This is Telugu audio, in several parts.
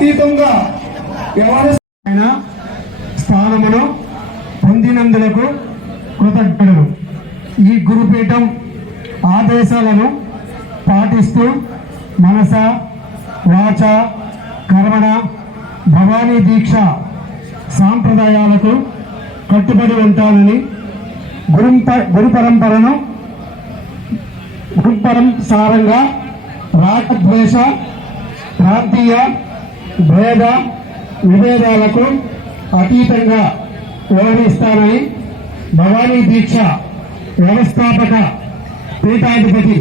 అతీతంగా వ్యవహరిస్తున్న స్థానమును పొందినందులకు కృతజ్ఞతలు. ఈ గురుపీఠం ఆదేశాలను పాటిస్తూ మనస వాచ కర్మణ భవానీ దీక్ష సాంప్రదాయాలకు కట్టుబడి ఉంటానని గురుపరంసారంగా రాగద్వేష ప్రాంతీయ భేద విభేదాలకు అతీతంగా వ్యవహరిస్తానని భవానీ దీక్ష వ్యవస్థాపక పీఠాధిపతి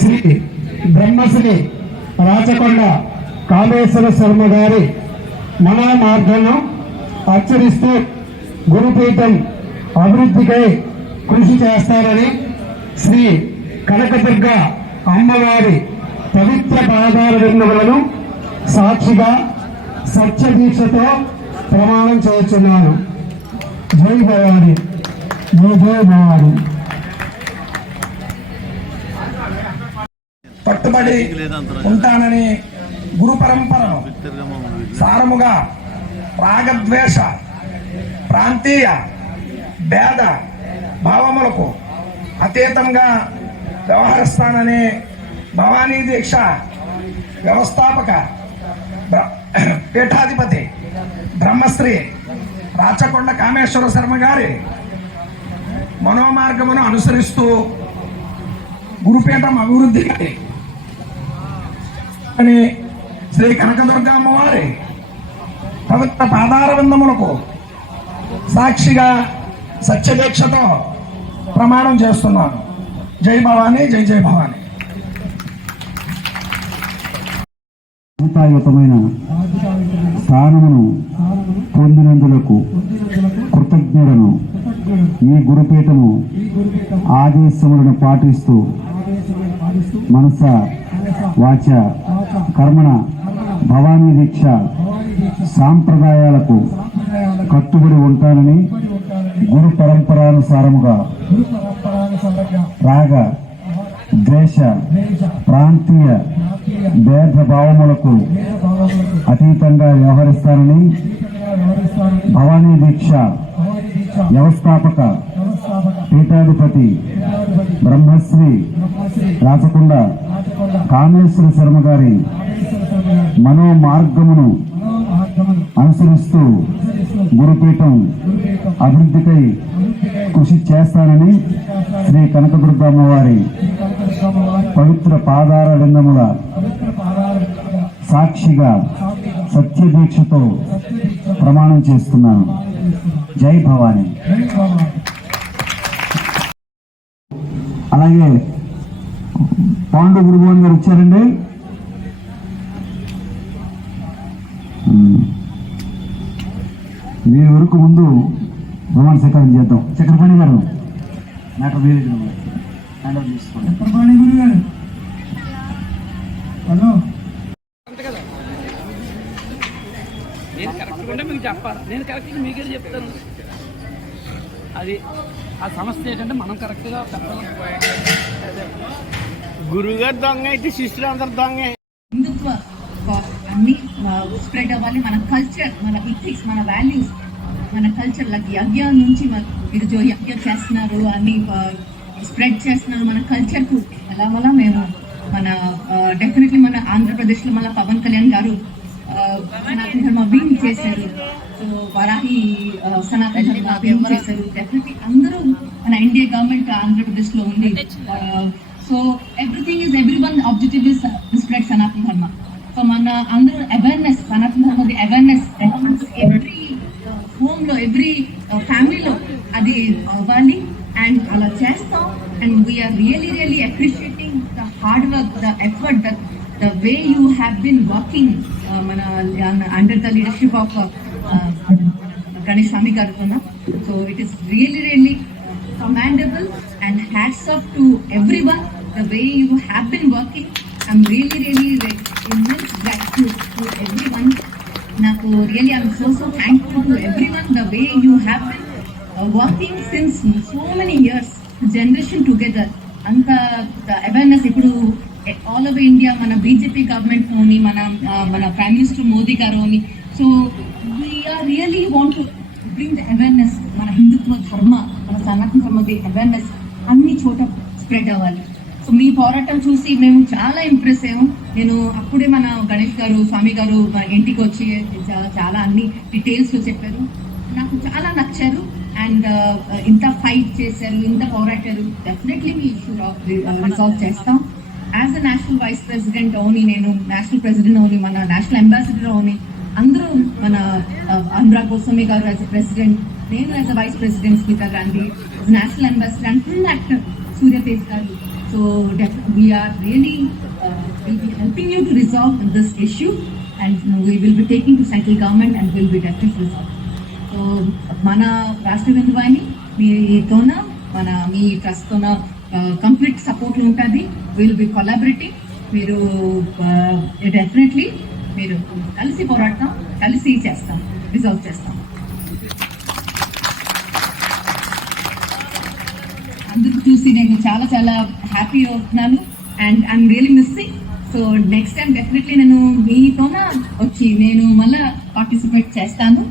శ్రీ బ్రహ్మశ్రీ రాచకొండ కామేశ్వర శర్మ గారి మనో మార్గంను ఆచరిస్తూ గురుపీఠం అభివృద్ధికై కృషి చేస్తారని శ్రీ కనకదుర్గ అమ్మవారి పవిత్ర పాదాల విన్నములను సాక్షిగా సత్యదీక్షతో ప్రమాణం చేస్తున్నాను. జై భవాని, జై జై భవాని. పట్టుబడి ఉంటానని గురు పరంపరను సారముగా రాగద్వేష ప్రాంతీయ భేద భావములకు అతీతంగా వ్యవహరిస్తానని భవానీ దీక్ష వ్యవస్థాపక పీఠాధిపతి బ్రహ్మశ్రీ రాచకొండ కామేశ్వర శర్మ గారి మనోమార్గమును అనుసరిస్తూ గురుపీఠం అభివృద్ధికి అని శ్రీ కనకదుర్గ అమ్మవారి పవిత్ర పాదార విందములకు సాక్షిగా సత్యదీక్షతో ప్రమాణం చేస్తున్నాను. జై భవానీ, జై జై భవానీ. శాంతాయుతమైన స్థానమును పొందినందులకు కృతజ్ఞులను. ఈ గురుపీఠము ఆదేశములను పాటిస్తూ మనస వాచ కర్మణ భవానీ దీక్ష సాంప్రదాయాలకు కట్టుబడి ఉంటానని గురు పరంపరానుసారముగా రాగ ద్వేష ప్రాంతీయ భేద భావములకు అతీతంగా వ్యవహరిస్తానని భవానీ దీక్ష వ్యవస్థాపక పీఠాధిపతి బ్రహ్మశ్రీ రాచకొండ కామేశ్వర శర్మ గారి మనో మార్గమును అనుసరిస్తూ గురుపీఠం అభివృద్ధికై కృషి చేస్తానని శ్రీ కనకదుర్గ అమ్మవారి పవిత్ర పాదార విందముల సాక్షిగా సత్యదీక్షతో ప్రమాణం చేస్తున్నాను. జై భవానీ. అలాగే పాండు గురుభవన్ గారు వచ్చారండి. మీరు వరకు ముందు ప్రమాణ స్వీకారం చేద్దాం. చక్రపాణి గారు మ్యాటర్ మీరు తీసుకోండి. చక్రపాణి గురు గారు హలో. నేను కరెక్ట్గా ఉంటే మీకు చెప్పాలి, నేను కరెక్ట్గా మీకే చెప్తాను. అది ఆ సమస్య ఏంటంటే మనం కరెక్ట్గా చెప్పాలి. గురువుగారు దొంగ అయితే శిష్యులు అందరు దొంగ. హిందుత్వ అన్ని స్ప్రెడ్ అవ్వాలి. మన కల్చర్, మన ఇథిక్స్, మన వాల్యూస్, మన కల్చర్ యజ్ఞం నుంచి మీరు జో యజ్ఞం చేస్తున్నారు అన్ని స్ప్రెడ్ చేస్తున్నారు. మన కల్చర్కు ఎలా వల్ల మేము మన డెఫినెట్లీ మన ఆంధ్రప్రదేశ్లో మన పవన్ కళ్యాణ్ గారు సనాతన ధర్మ వింగ్ చేశారు. సో వరాహి సనాతన ధర్మ వింగ్ చేశారు. డెఫినెట్లీ అందరూ మన ఎన్డీఏ గవర్నమెంట్ ఆంధ్రప్రదేశ్లో ఉంది. So everything is everyone objective is spread Sanatana Dharma. So మన అందరూ అవేర్నెస్, సనాతన ధర్మది అవేర్నెస్ ఎవ్రీ హోమ్లో, ఎవ్రీ ఫ్యామిలీలో అది అవ్వాలి. అండ్ అలా చేస్తాం. And we're really appreciating the hard work, the effort, the way you have been working మన under the leadership of Ganesh Swami గారు. So it is really commendable and hats off to everyone, the way you have been working. I'm really immense gratitude to everyone. Naku really I'm so thankful to everyone, the way you have been working since so many years, generation together. Anta the awareness ippudu all over India మన బీజేపీ గవర్నమెంట్ లోని మన ప్రైమ్ మినిస్టర్ మోదీ గారు so we are really want to bring the awareness మన హిందుత్వ ధర్మ మన సనాతన ధర్మది అవేర్నెస్ అన్ని చోట స్ప్రెడ్ అవ్వాలి. సో మీ పోరాటం చూసి మేము చాలా ఇంప్రెస్ అయ్యాము. నేను అప్పుడే మన గణేష్ గారు స్వామి గారు మన ఇంటికి వచ్చి చాలా అన్ని డీటెయిల్స్లో చెప్పారు, నాకు చాలా నచ్చారు. అండ్ ఇంత ఫైట్ చేశారు, ఇంత పోరాటారు. డెఫినెట్లీ మీ ఇష్యూ రిజాల్వ్ చేస్తాం. As a national vice president అవుని, నేను నేషనల్ ప్రెసిడెంట్ అవుని, మన నేషనల్ అంబాసిడర్ అవుని, అందరూ మన అనురాగ్ గోస్వామి గారు యాజ్ అ ప్రెసిడెంట్, నేను as a vice president Smita Gandhi, national ambassador and full actor Suryatej గారు. So we are really will be helping you to resolve this issue, and we will be taking to central government and will be definitely resolved. So మన రాష్ట్ర బిందువాణి మీతోన మీ ట్రస్ట్తోన కంప్లీట్ సపోర్ట్ ఉంటుంది. Will be collaborating. మీరు డెఫినెట్లీ మీరు కలిసి పోరాడతాం, కలిసి చేస్తాం, రిజాల్వ్ చేస్తాం. అందరూ చూసి నేను చాలా చాలా హ్యాపీ అవుతున్నాను and I'm really missing. So next time definitely నేను మీతోన వచ్చి నేను మళ్ళీ పార్టిసిపేట్ చేస్తాను.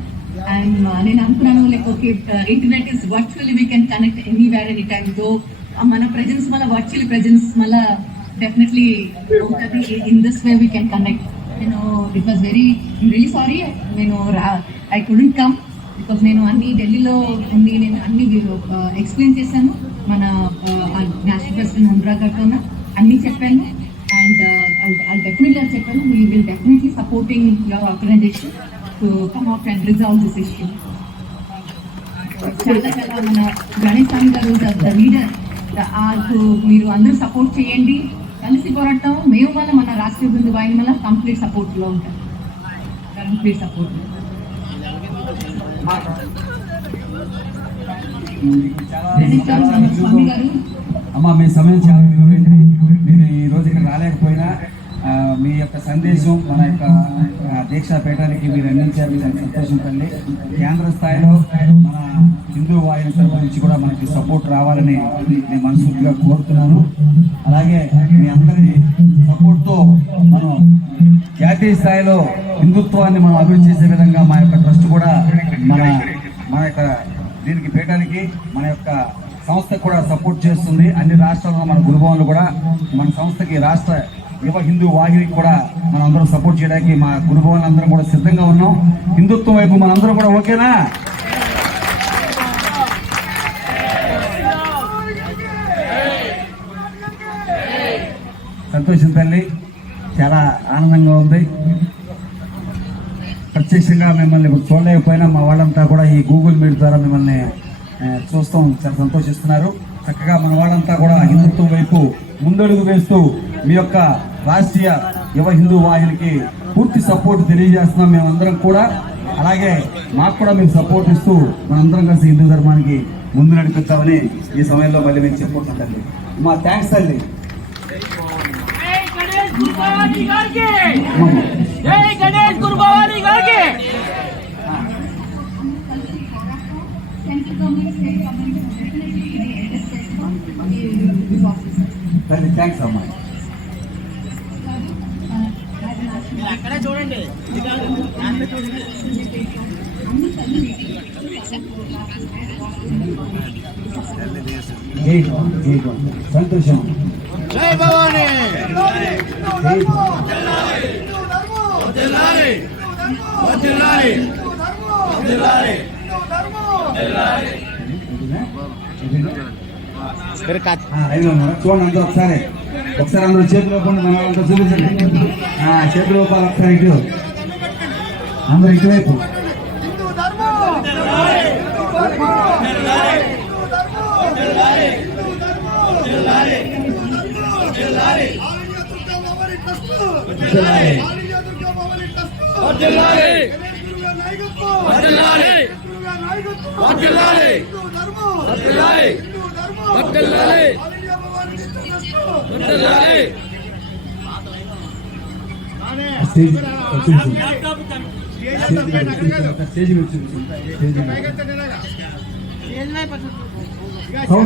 అండ్ నేను అనుకున్నాను like okay internet is virtually we can connect anywhere any time. తో మన ప్రెజెన్స్ మళ్ళీ వర్చువల్ ప్రెజెన్స్ మళ్ళీ డెఫినెట్లీ ఉంటుంది. In this way we can connect. నేను ఇట్ వాస్ రియలీ సారీ నేను ఐ కుడెంట్ కమ్ బికాజ్ నేను అన్ని ఢిల్లీలో ఉండి నేను అన్ని ఎక్స్ప్లెయిన్ చేశాను. మన నేషనల్ ప్రెసిడెంట్ అనురాగ్ గారితో అన్నీ చెప్పాను. అండ్ డెఫినెట్లీ చెప్పాను we will definitely supporting your organisation to come out and resolve this issue. చాలా చాలా మన గణేష్ స్వామి గారు ద లీడర్. మీరు అందరూ సపోర్ట్ చేయండి, కలిసి పోరాటం. మేము వల్ల మన రాష్ట్రీయ బిందువాణి వల్ల కంప్లీట్ సపోర్ట్లో ఉంటాం, కంప్లీట్ సపోర్ట్. స్వామి గారు అమ్మ మీ సమయం చాలా విలువైంది. మీరు ఈ రోజు ఇక్కడ రాలేకపోయినా మీ యొక్క సందేశం మన యొక్క దీక్షా పీఠానికి మీరు అందించారు. చాలా సంతోషం తల్లి. కేంద్ర స్థాయిలో మన హిందూ వాహిని తరఫు నుంచి కూడా మనకి సపోర్ట్ రావాలని నేను మనస్ఫూర్తిగా కోరుతున్నాను. అలాగే మీ అందరి సపోర్ట్తో మనం జాతీయ స్థాయిలో హిందుత్వాన్ని మనం అభివృద్ధి చేసే విధంగా మా యొక్క ట్రస్ట్ కూడా మన యొక్క దీనికి పీఠానికి మన యొక్క సంస్థకు కూడా సపోర్ట్ చేస్తుంది. అన్ని రాష్ట్రాల్లో మన గురుభవన్లు కూడా మన సంస్థకి రాష్ట్ర యువ హిందూ వాహినికి కూడా మనం అందరం సపోర్ట్ చేయడానికి మా గురుభవన్లు అందరం కూడా సిద్ధంగా ఉన్నాం. హిందుత్వం వైపు మనందరం కూడా ఓకేనా? సంతోషం తల్లి, చాలా ఆనందంగా ఉంది. ప్రత్యక్షంగా మిమ్మల్ని ఇప్పుడు చూడలేకపోయినా మా వాళ్ళంతా కూడా ఈ గూగుల్ మీట్ ద్వారా మిమ్మల్ని చూస్తాం, చాలా సంతోషిస్తున్నారు. చక్కగా మన వాళ్ళంతా కూడా హిందుత్వం వైపు ముందడుగు వేస్తూ మీ యొక్క రాష్ట్రీయ యువ హిందూ వాహినికి పూర్తి సపోర్ట్ తెలియజేస్తున్నాం మేమందరం కూడా. అలాగే మాకు కూడా మీకు సపోర్ట్ ఇస్తూ మనందరం కలిసి హిందూ ధర్మానికి ముందు నడిపిస్తామని ఈ సమయంలో మళ్ళీ మేము చెప్పుకుంటాం తల్లి. మా థ్యాంక్స్ తల్లి. గణేష్ గురు భవానీ గారికి తల్లి థ్యాంక్స్ అమ్మా. అక్కడే చూడండి. సంతోషం. జై భవానీ. చూడండి అందరూ ఒకసారి అందరూ చేతులు ఇవ్వండి. మన వాళ్ళంతా చూపించండి. చేతులు ఇవ్వాలి ఒకసారి ఇటు అందరూ ఇటువైపు.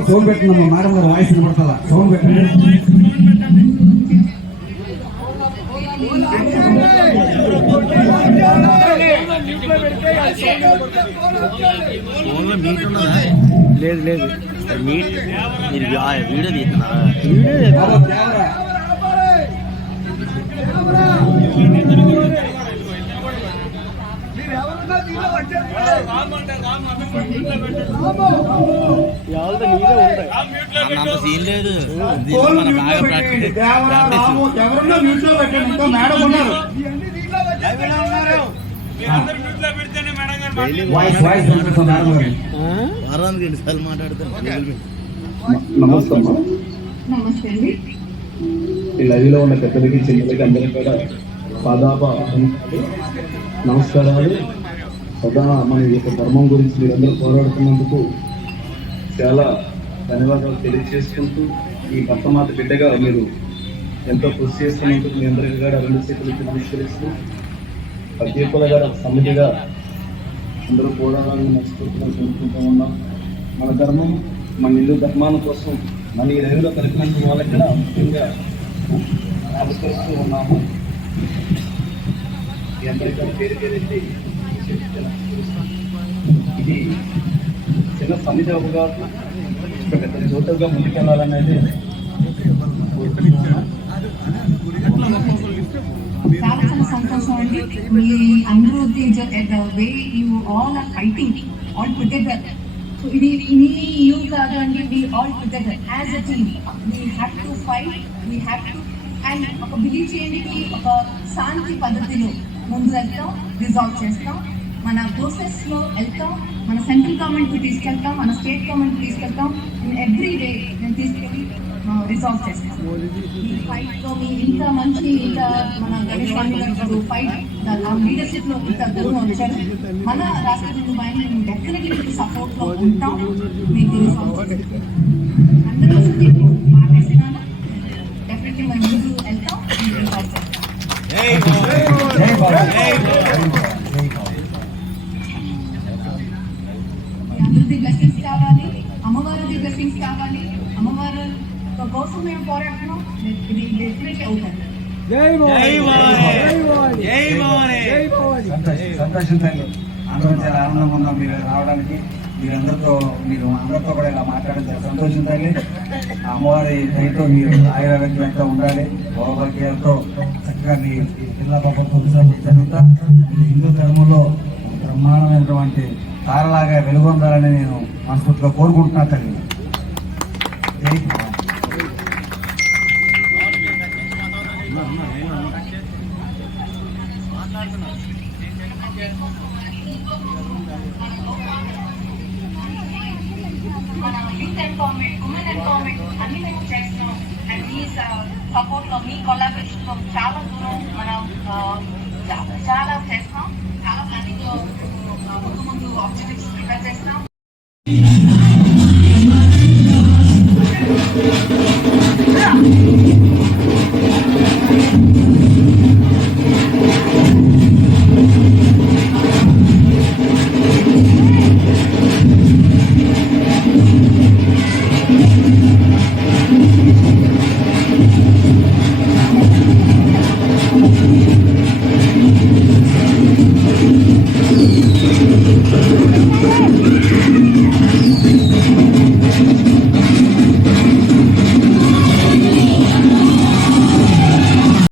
సౌండ్ పెట్టిందమ్మా మేడం గారు, వాయిస్ వినపడతా. సౌండ్ పెట్టండి. ఫోన్లో మీట్ ఉన్నదా? లేదు లేదు మీట్ మీరు వీడియో తీస్తున్నారా? అంత సీన్ లేదు. మన బాగా ప్రాక్టీస్ ఎవరన్నా మ్యూట్ లో పెట్టండి, ఇంకా మేడం ఉన్నారు. వారానికి 2 సార్లు మాట్లాడతాను. నమస్తే అమ్మా. నమస్తే అండి. ఈ లైవ్లో ఉన్న పెద్దలకి చిన్నలకి అందరికీ కూడా పాదాప నమస్కారాలు. సదా మన యొక్క ధర్మం గురించి మీరందరూ పోరాడుతున్నందుకు చాలా ధన్యవాదాలు తెలియజేసుకుంటూ, ఈ భర్తమాత బిడ్డగా మీరు ఎంతో కృషి చేస్తున్నందుకు మీ అందరికీ కూడా 2 చేతులు నమస్కరిస్తూ, ప్రత్యేకుల గారు సమితిగా అందరూ పోరాడాలని మనస్ఫూర్తిగా కోరుకుంటూ ఉన్నాం. మన ధర్మం, మన హిందూ ధర్మాల కోసం మన ఈ రైతులో కలిపినందుకు వాళ్ళకి కూడా ముఖ్యంగా నమస్కరిస్తూ ఉన్నాము. ఈ అందరికీ పేరు పేరెత్తి ఇది చిన్న సమితి అవగాహన పెద్ద జోతలుగా ముందుకెళ్ళాలనేది చాలా చాలా సంతోషం అండి. మీ అందరూ we you all are fighting all together. So ఇది మీ యూ కాదు అండి, we all together as a team we have to fight, we have to. And ఒక బిలీవ్ చేయండి, ఒక శాంతి పద్ధతిలో ముందు వెళ్తాం, రిజాల్వ్ చేస్తాం, మన ప్రాసెస్లో వెళ్తాం, మన సెంట్రల్ గవర్నమెంట్కి తీసుకెళ్తాం, మన స్టేట్ గవర్నమెంట్కి తీసుకెళ్తాం. ఇన్ ఎవ్రీ వే నేను తీసుకెళ్ళి రిజాల్వ్ చేస్తాం. ఈ ఫైట్లో మీ ఇంత మంచి, ఇంత మన గణేష్ స్వామి గారు ఫైట్ ఆ లీడర్షిప్లో ఇంత దూరం వచ్చారు. మన రాష్ట్ర పైన మేము డెఫినెట్లీ మీకు సపోర్ట్లో ఉంటాం. మీకు రిజాల్వ్ చేస్తాం. 100% మాట్లాడుతున్నాను. డెఫినెట్లీ మేము ముందు వెళ్తాం, మీకు రిజాల్వ్ చేస్తాం. అందరిది బ్లెస్సింగ్స్ కావాలి, అమ్మవారిది బ్లెస్సింగ్స్ కావాలి. అమ్మవారు కోసం మేము పోరాడుతున్నాం, ఇది డెఫినెట్లీ అవుతుంది. సంతోషం తల్లి. అందరూ చాలా ఆనందంగా ఉన్నాం మీరు రావడానికి. మీరు అందరితో కూడా ఇలా మాట్లాడడం చాలా సంతోషం తల్లి. అమ్మవారి దయతో మీరు ఆయుర్వేదంతో ఉండాలి, భౌభాగ్యాలతో చక్కగా మీ జిల్లా ప్రభుత్వం జరుగుతా హిందూ ధర్మంలో బ్రహ్మాండమైనటువంటి తారలాగా వెలుగొందాలని నేను మనస్ఫూర్తిగా కోరుకుంటున్నా తల్లి. జై భవాని. మన యూత్ ఎంపవర్మెంట్, ఉమెన్ ఎంపవర్మెంట్ అన్ని మేము చేస్తున్నాం. అండ్ మీ సపోర్ట్ లో, మీ కొలాబరేషన్ లో చాలా దూరం మనం చాలా చేస్తాం. చాలా ప్లానింగ్ లో ముందు ఆబ్జెక్టివ్స్ ప్రిపేర్ చేస్తాం.